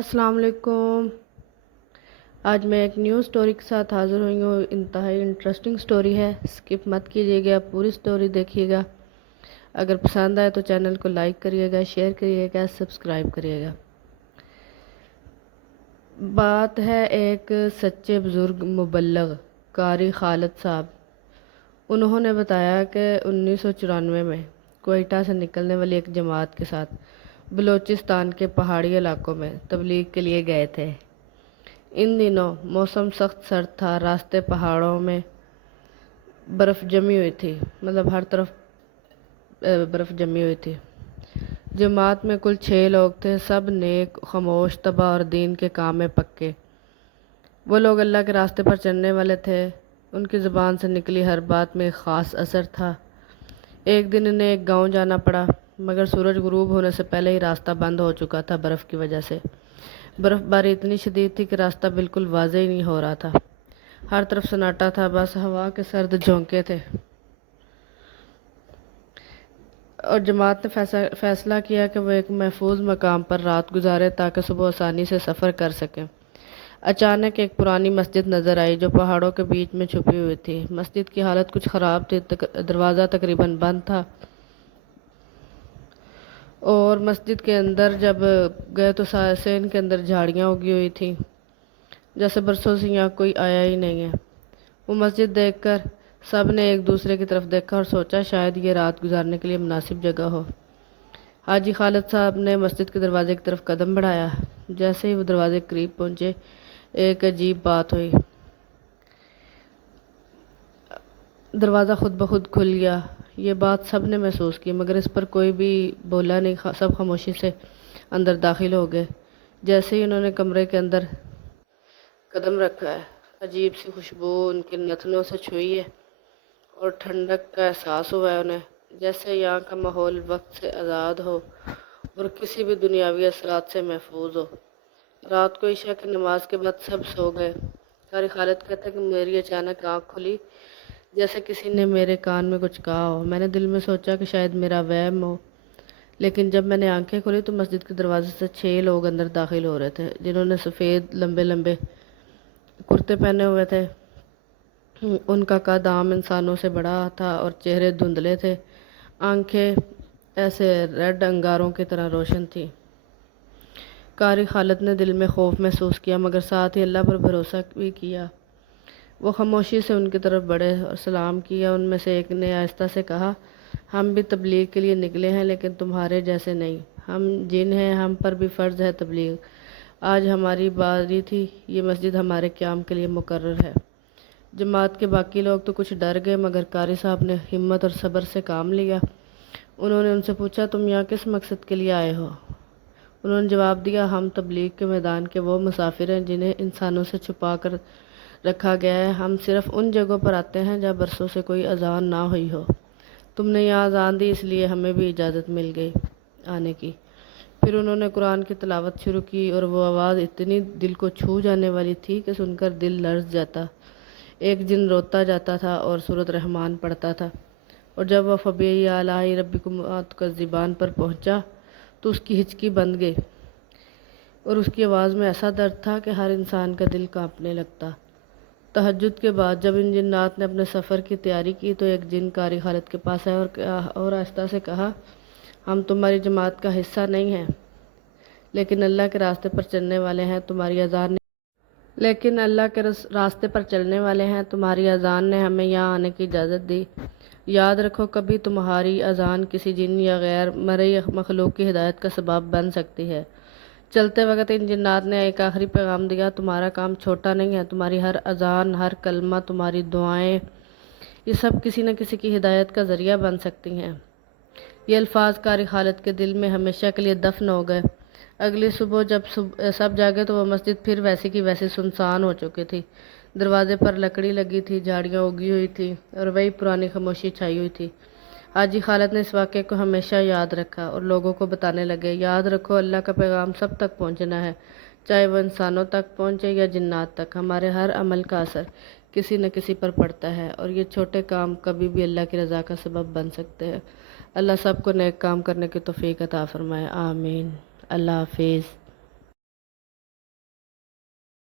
السلام علیکم۔ آج میں ایک نیو سٹوری کے ساتھ حاضر ہوئی ہوں۔ انتہائی انٹرسٹنگ سٹوری ہے، سکپ مت کیجیے گا، پوری سٹوری دیکھیے گا۔ اگر پسند آئے تو چینل کو لائک کریے گا، شیئر کریے گا، سبسکرائب کریے گا۔ بات ہے ایک سچے بزرگ مبلغ قاری خالد صاحب۔ انہوں نے بتایا کہ 1994 میں کوئٹہ سے نکلنے والی ایک جماعت کے ساتھ بلوچستان کے پہاڑی علاقوں میں تبلیغ کے لیے گئے تھے۔ ان دنوں موسم سخت سرد تھا، راستے پہاڑوں میں برف جمی ہوئی تھی، ہر طرف برف جمی ہوئی تھی۔ جماعت میں کل 6 لوگ تھے، سب نیک، خاموش، تباہ اور دین کے کام میں پکے۔ وہ لوگ اللہ کے راستے پر چلنے والے تھے، ان کی زبان سے نکلی ہر بات میں ایک خاص اثر تھا۔ ایک دن انہیں ایک گاؤں جانا پڑا، مگر سورج غروب ہونے سے پہلے ہی راستہ بند ہو چکا تھا برف کی وجہ سے۔ برف باری اتنی شدید تھی کہ راستہ بالکل واضح ہی نہیں ہو رہا تھا۔ ہر طرف سناٹا تھا، بس ہوا کے سرد جھونکے تھے۔ اور جماعت نے فیصلہ کیا کہ وہ ایک محفوظ مقام پر رات گزارے تاکہ صبح آسانی سے سفر کر سکیں۔ اچانک ایک پرانی مسجد نظر آئی جو پہاڑوں کے بیچ میں چھپی ہوئی تھی۔ مسجد کی حالت کچھ خراب تھی، دروازہ تقریباً بند تھا، اور مسجد کے اندر جب گئے تو سین کے اندر جھاڑیاں اگی ہوئی تھیں، جیسے برسوں سے یہاں کوئی آیا ہی نہیں ہے۔ وہ مسجد دیکھ کر سب نے ایک دوسرے کی طرف دیکھا اور سوچا شاید یہ رات گزارنے کے لیے مناسب جگہ ہو۔ حاجی خالد صاحب نے مسجد کے دروازے کی طرف قدم بڑھایا۔ جیسے ہی وہ دروازے کے قریب پہنچے، ایک عجیب بات ہوئی۔ دروازہ خود بخود کھل گیا۔ یہ بات سب نے محسوس کی، مگر اس پر کوئی بھی بولا نہیں، سب خاموشی سے اندر داخل ہو گئے۔ جیسے ہی انہوں نے کمرے کے اندر قدم رکھا ہے، عجیب سی خوشبو ان کے نتنوں سے چھوئی ہے اور ٹھنڈک کا احساس ہوا ہے انہیں، جیسے یہاں کا ماحول وقت سے آزاد ہو اور کسی بھی دنیاوی اثرات سے محفوظ ہو۔ رات کو عشاء کی نماز کے بعد سب سو گئے۔ قاری خالد کہتا ہے کہ میری اچانک آنکھ کھلی، جیسے کسی نے میرے کان میں کچھ کہا ہو۔ میں نے دل میں سوچا کہ شاید میرا وہم ہو، لیکن جب میں نے آنکھیں کھولی تو مسجد کے دروازے سے 6 لوگ اندر داخل ہو رہے تھے، جنہوں نے سفید لمبے لمبے کرتے پہنے ہوئے تھے۔ ان کا قد عام انسانوں سے بڑا تھا اور چہرے دھندلے تھے، آنکھیں ایسے ریڈ انگاروں کی طرح روشن تھیں۔ قاری خالد نے دل میں خوف محسوس کیا، مگر ساتھ ہی اللہ پر بھروسہ بھی کیا۔ وہ خاموشی سے ان کی طرف بڑھے اور سلام کیا۔ ان میں سے ایک نے آہستہ سے کہا، ہم بھی تبلیغ کے لیے نکلے ہیں، لیکن تمہارے جیسے نہیں۔ ہم جن ہیں، ہم پر بھی فرض ہے تبلیغ۔ آج ہماری باری تھی، یہ مسجد ہمارے قیام کے لیے مقرر ہے۔ جماعت کے باقی لوگ تو کچھ ڈر گئے، مگر قاری صاحب نے ہمت اور صبر سے کام لیا۔ انہوں نے ان سے پوچھا، تم یہاں کس مقصد کے لیے آئے ہو؟ انہوں نے جواب دیا، ہم تبلیغ کے میدان کے وہ مسافر ہیں جنہیں انسانوں سے چھپا کر رکھا گیا ہے۔ ہم صرف ان جگہوں پر آتے ہیں جہاں برسوں سے کوئی اذان نہ ہوئی ہو۔ تم نے یہاں اذان دی، اس لیے ہمیں بھی اجازت مل گئی آنے کی۔ پھر انہوں نے قرآن کی تلاوت شروع کی اور وہ آواز اتنی دل کو چھو جانے والی تھی کہ سن کر دل لرز جاتا۔ ایک جن روتا جاتا تھا اور سورۃ رحمان پڑھتا تھا، اور جب وہ فبأي آلاء ربكما تكذبان پر پہنچا تو اس کی ہچکی بند گئی، اور اس کی آواز میں ایسا درد تھا کہ ہر انسان کا دل کانپنے لگتا۔ تہجد کے بعد جب ان جنات نے اپنے سفر کی تیاری کی تو ایک جن قاری خالد کے پاس آیا اور آہستہ سے کہا، ہم تمہاری جماعت کا حصہ نہیں ہیں، لیکن اللہ کے راستے پر چلنے والے ہیں۔ تمہاری اذان نے ہمیں یہاں آنے کی اجازت دی۔ یاد رکھو، کبھی تمہاری اذان کسی جن یا غیر مرئی مخلوق کی ہدایت کا سبب بن سکتی ہے۔ چلتے وقت ان جنات نے ایک آخری پیغام دیا، تمہارا کام چھوٹا نہیں ہے، تمہاری ہر اذان، ہر کلمہ، تمہاری دعائیں، یہ سب کسی نہ کسی کی ہدایت کا ذریعہ بن سکتی ہیں۔ یہ الفاظ قاری خالد کے دل میں ہمیشہ کے لیے دفن ہو گئے۔ اگلی صبح جب سب جاگے تو وہ مسجد پھر ویسی کی ویسی سنسان ہو چکی تھی۔ دروازے پر لکڑی لگی تھی، جھاڑیاں اگی ہوئی تھی اور وہی پرانی خاموشی چھائی ہوئی تھی۔ حاجی خالد نے اس واقعے کو ہمیشہ یاد رکھا اور لوگوں کو بتانے لگے، یاد رکھو، اللہ کا پیغام سب تک پہنچنا ہے، چاہے وہ انسانوں تک پہنچے یا جنات تک۔ ہمارے ہر عمل کا اثر کسی نہ کسی پر پڑتا ہے، اور یہ چھوٹے کام کبھی بھی اللہ کی رضا کا سبب بن سکتے ہیں۔ اللہ سب کو نیک کام کرنے کی توفیق عطا فرمائے، آمین۔ اللہ حافظ۔